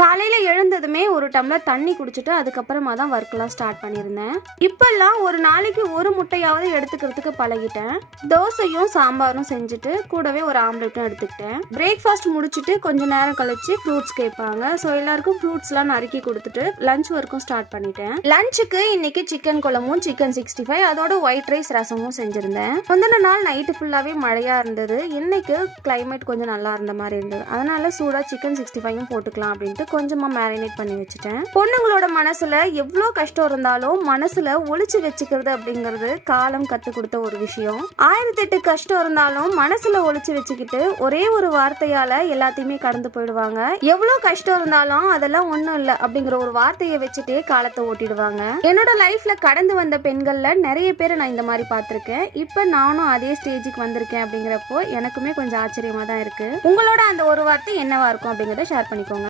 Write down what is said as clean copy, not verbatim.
காலையில எழுந்ததுமே ஒரு டம்ளர் தண்ணி குடிச்சிட்டு அதுக்கப்புறமா தான் ஒர்க்லாம் ஸ்டார்ட் பண்ணியிருந்தேன். இப்பெல்லாம் ஒரு நாளைக்கு ஒரு முட்டையாவது எடுத்துக்கிறதுக்கு பழகிட்டேன். தோசையும் சாம்பாரும் செஞ்சுட்டு கூடவே ஒரு ஆம்லெட்டும் எடுத்துக்கிட்டேன். பிரேக்ஃபாஸ்ட் முடிச்சுட்டு கொஞ்ச நேரம் கழிச்சு ஃப்ரூட்ஸ் கேட்பாங்க. ஸோ எல்லாருக்கும் ஃப்ரூட்ஸ்லாம் நறுக்கி கொடுத்துட்டு லஞ்ச் ஒர்க்கும் ஸ்டார்ட் பண்ணிட்டேன். லஞ்சுக்கு இன்னைக்கு சிக்கன் குழம்பும் சிக்கன் 65 அதோட ஒயிட் ரைஸ் ரசமும் செஞ்சிருந்தேன். முந்தின நாள் நைட்டு ஃபுல்லாவே மழையா இருந்தது. இன்னைக்கு கிளைமேட் கொஞ்சம் நல்லா இருந்த மாதிரி இருந்தது. அதனால சூடா சிக்கன் 65 போட்டுக்கலாம் அப்படின்ட்டு கொஞ்சமா மேரினேட் பண்ணி வச்சுட்டேன். பொண்ணுங்களோட மனசுல எவ்வளோ கஷ்டம் இருந்தாலும் மனசுல ஒளிச்சு வச்சுக்கிறது அப்படிங்கிறது காலம் கத்து கொடுத்த ஒரு விஷயம். 1008 கஷ்டம் இருந்தாலும் மனசுல ஒளிச்சு வச்சுக்கிட்டு ஒரே ஒரு வார்த்தையால எல்லாத்தையுமே கடந்து போயிடுவாங்க. எவ்வளோ கஷ்டம் இருந்தாலும் அதெல்லாம் ஒண்ணும் இல்லை அப்படிங்கிற ஒரு வார்த்தையை வச்சுட்டே காலத்தை ஓட்டிடுவாங்க. என்னோட லைஃப்ல கடந்து வந்த பெண்கள்ல நிறைய பேரை நான் இந்த மாதிரி பார்த்திருக்கேன். இப்ப நானும் அதே ஸ்டேஜுக்கு வந்திருக்கேன் அப்படிங்கிறப்போ எனக்குமே கொஞ்சம் ஆச்சரியமா தான் இருக்கு. உங்களோட அந்த ஒரு வார்த்தை என்னவா இருக்கும் அப்படிங்கிறத ஷேர் பண்ணிக்கோங்க.